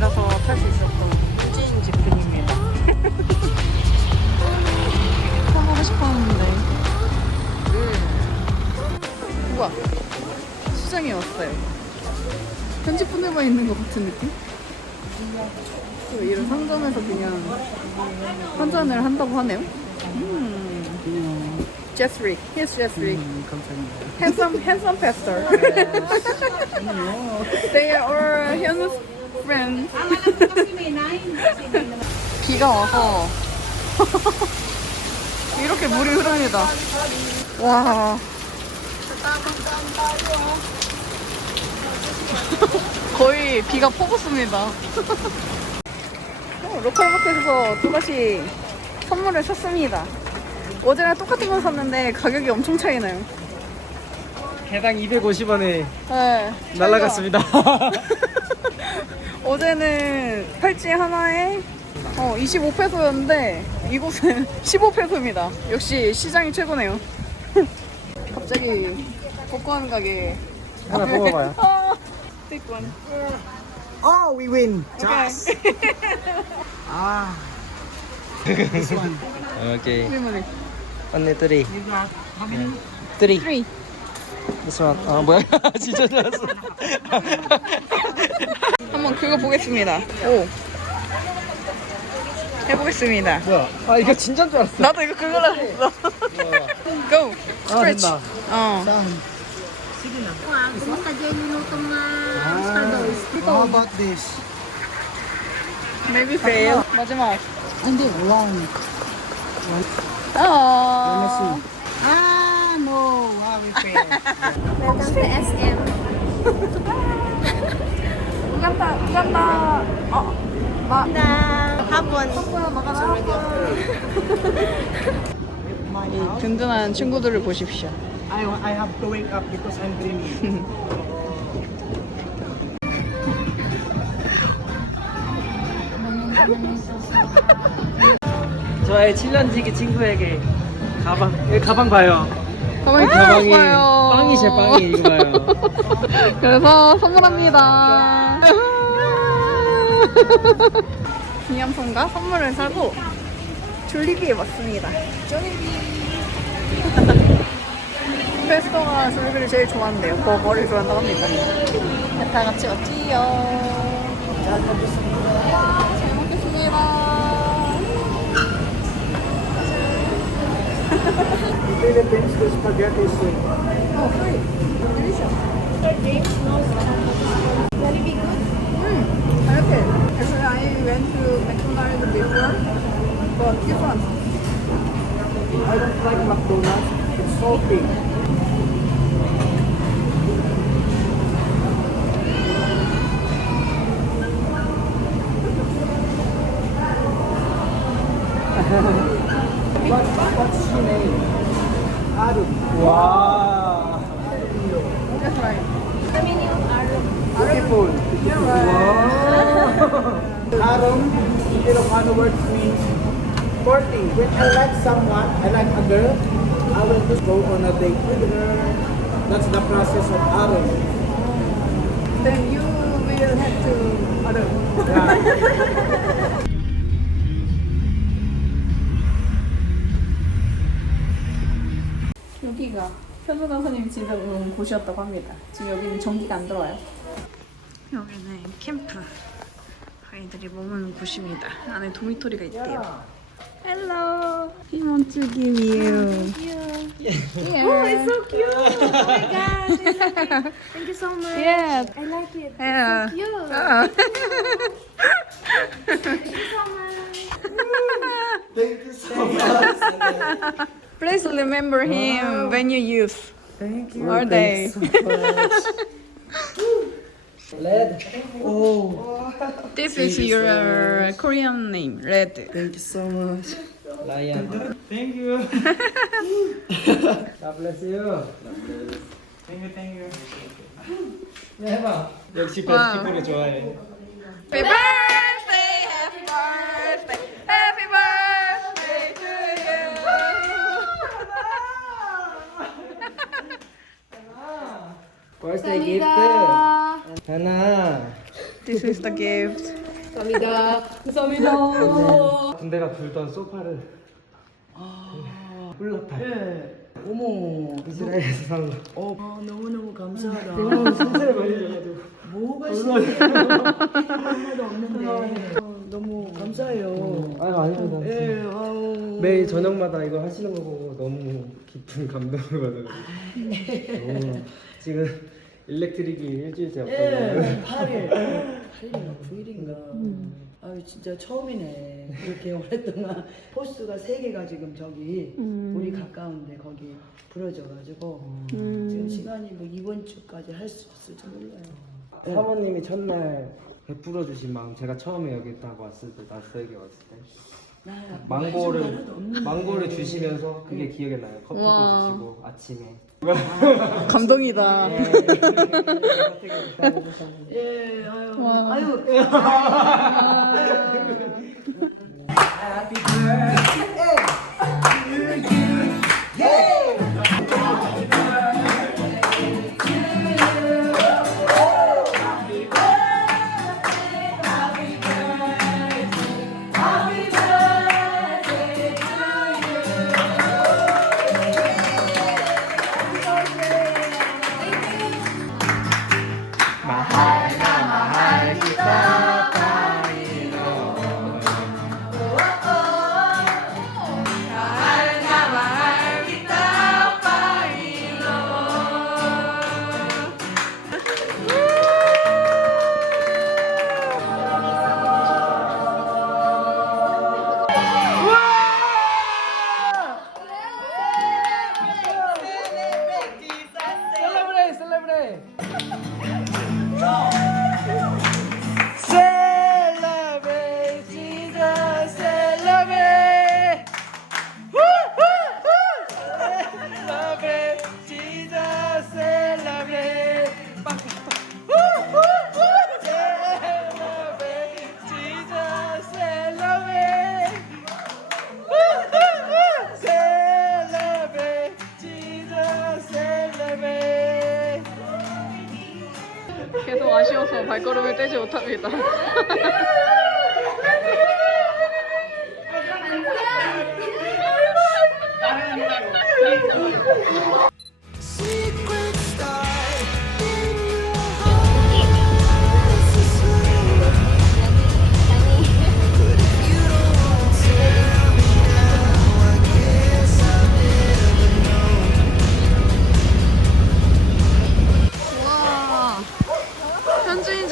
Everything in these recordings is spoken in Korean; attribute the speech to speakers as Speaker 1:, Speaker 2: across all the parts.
Speaker 1: 아니라서 탈 수 있었던 찐 제품입니다. 타보고 싶었는데. 우와, 시장에 왔어요. 편집분들만 있는 것 같은 느낌? 또 이런 상점에서 그냥 환전을 한다고 하네요. 음. 제스리, here's 제스리. handsome, handsome pastor. they are Hyun's friends. 비가 와서 이렇게 물이 흐릅니다. 와. 거의 비가 퍼붓습니다. 어, 로컬마켓에서 또다시 선물을 샀습니다. 어제랑 똑같은 걸 샀는데 가격이 엄청 차이 나요.
Speaker 2: 개당 250원에
Speaker 1: 네.
Speaker 2: 날라갔습니다.
Speaker 1: 어제는 팔찌 하나에 어, 25페소였는데 이곳은 15페소입니다. 역시 시장이 최고네요. 갑자기 복권 가게
Speaker 2: 하나 뽑아봐요.
Speaker 1: 아, take one.
Speaker 2: Oh, we win.
Speaker 1: Okay.
Speaker 2: 아. This one. Okay.
Speaker 1: 질문을.
Speaker 2: 언니 three. Three.
Speaker 1: Three.
Speaker 2: This one. 아 뭐야? 진짜 잘했어.
Speaker 1: 한번 긁어 보겠습니다. 오. 해보겠습니다.
Speaker 2: 뭐야? 아 이거 진짜인 줄 알았어.
Speaker 1: 나도 이거 긁으려 했어. Go.
Speaker 2: 아
Speaker 1: Scratch.
Speaker 2: 된다.
Speaker 1: 어.
Speaker 3: Kumusta dyan yung lutong na
Speaker 2: How about this?
Speaker 1: Maybe fail. 마지막.
Speaker 2: hindi, one.
Speaker 1: 아.
Speaker 2: Ah, no. How we fail.
Speaker 3: Welcome to SM.
Speaker 1: 간다. 간다. 어. 마.
Speaker 3: Na hapon.
Speaker 1: 이 든든한 친구들을 보십시오.
Speaker 2: I, I have to wake up because I'm dreaming. 저의 7년지기 친구에게 가방, 여기 가방 봐요. 가방이
Speaker 1: 봐요.
Speaker 2: 빵이 제 빵이 이거 봐요.
Speaker 1: 그래서 선물합니다. 기념품과 선물을 사고 졸리비에 왔습니다. 졸리비. 페스터가 졸리비를 제일 좋아한대요. 뭐 머리를 좋아한다고 합니다. 다 같이 왔지요. 잘 먹겠습니다. 잘 먹겠습니다.
Speaker 2: Philippines to spaghetti soup.
Speaker 1: Oh, free. Delicious. Went to McDonald's before, but different.
Speaker 2: I don't like McDonald's. It's salty. Means courting. When I like someone, I like a girl, I will just go on a date with her. That's the process of Arun.
Speaker 1: Then you will have to order.
Speaker 2: Yeah.
Speaker 1: 여기가 현우 강사님이 진짜 온 곳이었다고 합니다. 지금 여기는 전기가 안 들어와요. 여기는 캠프. 아이들이 머무는 곳입니다. 안에 도미토리가 있대요. Hello. He wants to give you. Yeah. Oh, it's so
Speaker 3: cute. Oh my gosh. I like it. Thank you so much.
Speaker 1: Yeah.
Speaker 3: I like it.
Speaker 1: Yeah.
Speaker 3: Cute.
Speaker 1: Ah.
Speaker 3: Thank you so much.
Speaker 2: Thank you so much.
Speaker 1: Please remember him when you youth.
Speaker 2: Thank you.
Speaker 1: Are they?
Speaker 2: Led. Oh.
Speaker 1: This is your Korean name, Red.
Speaker 2: Thank you so much. Lion. Thank you. God bless you. Thank you, thank you. 네, 해봐. 역시
Speaker 1: 와우.
Speaker 2: 베스티콘을 좋아해.
Speaker 1: Happy birthday, happy birthday, happy birthday to you.
Speaker 2: Birthday gift.
Speaker 1: This is the gift.
Speaker 3: 감사합니다. 감사합니다.
Speaker 4: 군대가 불던 소파를 훌라팔
Speaker 5: 네. 어머.
Speaker 4: 이스라엘에서 산 거.
Speaker 5: 어, 아, 너무너무 감사하다.
Speaker 4: 너무 상태를 많이 줘가지고
Speaker 5: 뭐가 신기해요. 하나도 없는데. 어, 너무 감사해요.
Speaker 4: 아유 아닙니다
Speaker 5: 예, 아우.
Speaker 4: 매일 저녁마다 이거 하시는 거 보고 너무 깊은 감동을 받아요 너무 지금 일렉트릭이 일주일째
Speaker 5: 예, 8일. 8일인가 9일인가. 아유, 진짜 처음이네. 그렇게 오랫동안 포스가 3개가 지금 저기 우리 가까운데 거기 부러져가지고 지금 시간이 뭐 이번 주까지 할수 있을지 몰라요.
Speaker 4: 사모님이 첫날 베풀어 주신 마음 제가 처음에 여기 딱 왔을 때 낯설게 왔을 때
Speaker 5: 나
Speaker 4: 망고를. 망고를 주시면서 그게 기억에 나요 커피도
Speaker 1: 와.
Speaker 4: 주시고 아침에
Speaker 1: 감동이다.
Speaker 5: 예, 아유,
Speaker 1: 와.
Speaker 5: 아유.
Speaker 1: 발걸음을 떼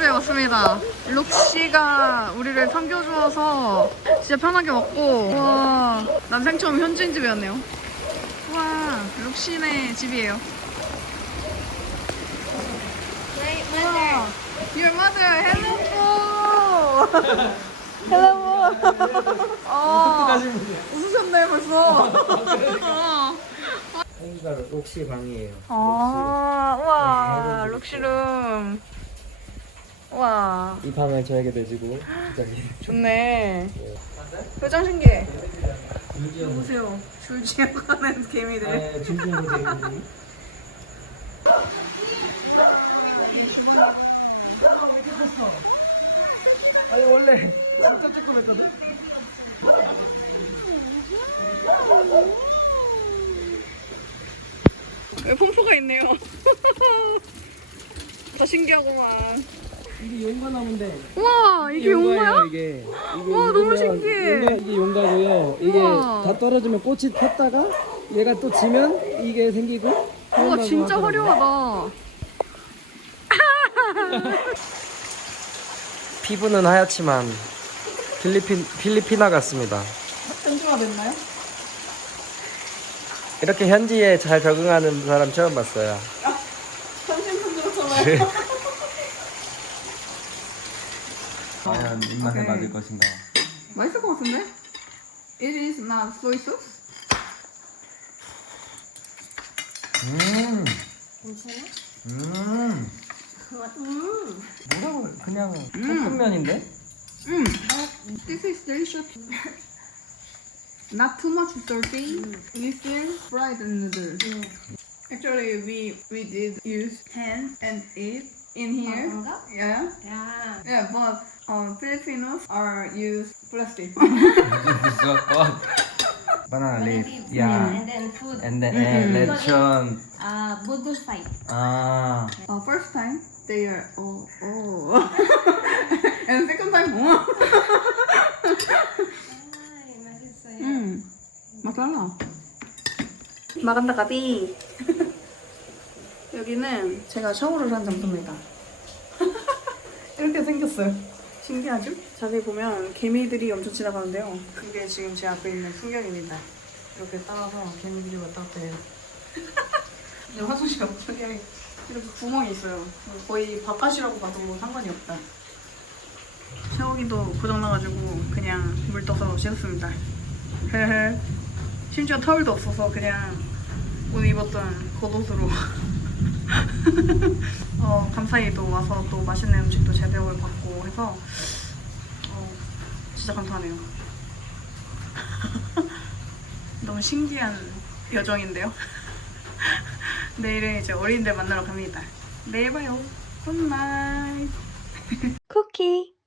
Speaker 1: 현지인 집에 왔습니다. 룩시가 우리를 섬겨주어서 진짜 편하게 먹고 와 난생 처음 현지인 집에 왔네요. 와 룩시네 집이에요. 와, Your mother, hello. hello. 어, 웃으셨네 벌써. 어.
Speaker 4: 여기가 록시 방이에요
Speaker 1: 아, 와, 룩시룸. 와,
Speaker 4: 이 방을 저에게 내주고 기자님
Speaker 1: 좋네. 표정 신기해. 보세요. 줄 지어가는 개미들.
Speaker 4: 네, 준비한 거지 아니 원래 진짜 조금했거든?
Speaker 1: 여기 pom프가 있네요. 더 신기하구만.
Speaker 4: 이게 용과나무인데
Speaker 1: 우와, 이게 용거야?
Speaker 4: 이게, 이게
Speaker 1: 와, 너무 신기해.
Speaker 4: 이게 용가고요 이게
Speaker 1: 우와.
Speaker 4: 다 떨어지면 꽃이 폈다가 얘가 또 지면 이게 생기고
Speaker 1: 우와, 진짜 화려하다.
Speaker 4: 피부는 하얗지만 필리핀 필리피나 같습니다.
Speaker 1: 현지화 됐나요?
Speaker 4: 이렇게 현지에 잘 적응하는 사람 처음 봤어요.
Speaker 1: 현진 분들었잖 아요.
Speaker 4: 과연 입맛에
Speaker 1: 오케이.
Speaker 4: 맞을 것인가?
Speaker 1: 맛있을 것 같은데? It is not soy sauce?
Speaker 4: 음. 음. 뭐라고 그냥 볶음면인데?
Speaker 1: 음. This is delicious. Not too much salty. This is fried noodle. Actually, we we did use hand and eat in here.
Speaker 3: enggak?
Speaker 1: Yeah.
Speaker 3: Yeah.
Speaker 1: Yeah, but um, Filipinos are use plastic.
Speaker 4: so, oh. Banana leaf. Yeah.
Speaker 3: And then food.
Speaker 4: And then eh, lechon.
Speaker 3: Uh, budol fight.
Speaker 4: Ah.
Speaker 1: uh, first time they are oh oh, and second time oh. 음, 맛달라. 마간다 가비. 여기는 제가 샤워를 한 장소입니다. 이렇게 생겼어요. 신기하죠? 자세히 보면 개미들이 엄청 지나가는데요. 이게 지금 제 앞에 있는 풍경입니다. 이렇게 따라서 개미들이 왔다 갔다 해요. 이 화장실 옆쪽에 이렇게 구멍이 있어요. 거의 바깥이라고 봐도 상관이 없다. 샤워기도 고장나가지고 그냥 물 떠서 씻었습니다. 헤헤. 심지어 타월도 없어서 그냥 오늘 입었던 겉옷으로 어, 감사히도 와서 또 맛있는 음식도 제대로 받고 해서 어, 진짜 감사하네요. 너무 신기한 여정인데요. 내일은 이제 어린이들 만나러 갑니다. 내일 봐요. 굿나잇. 쿠키.